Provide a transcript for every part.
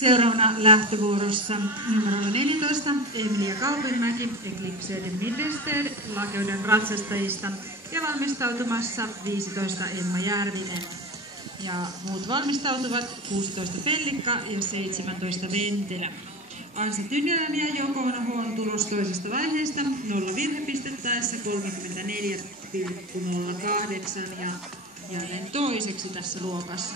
Seuraavana lähtövuorossa numero 14 Emilia Kaupenmäki Eclipse de Middelstedt Lakeuden ratsastajista ja valmistautumassa 15 Emma Järvinen. Ja muut valmistautuvat 16 Pellikka ja 17 Ventelä. Ansa Tynjälän ja Jouko Onohon tulos toisesta vaiheesta 0 virhepistettäessä 34,08 ja jälleen toiseksi tässä luokassa.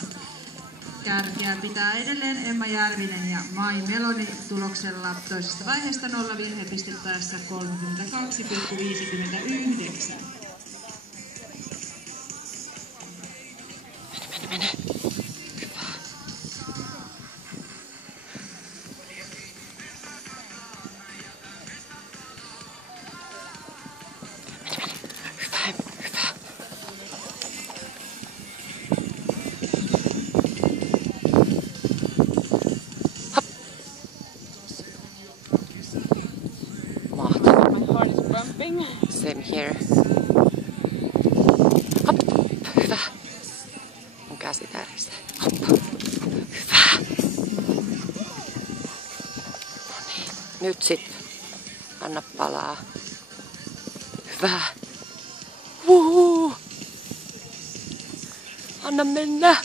Kärkeä pitää edelleen Emma Järvinen ja Mai Meloni tuloksella toisesta vaiheesta 0 virhepistettäessä 32,59. Mene. Same here. Hop. Hyvä. Mun käsi tärisee. Hop. Hyvä. No niin. Nyt sit. Anna palaa. Hyvä. Anna mennä.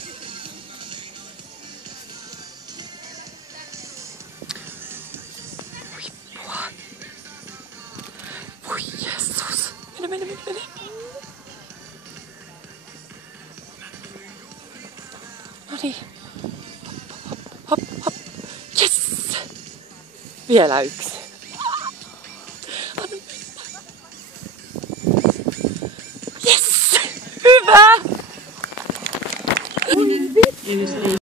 Voi Jeesus. Mene. Noniin. Hop. Yes! Vielä yksi. Anna mennä. Yes! Hyvä!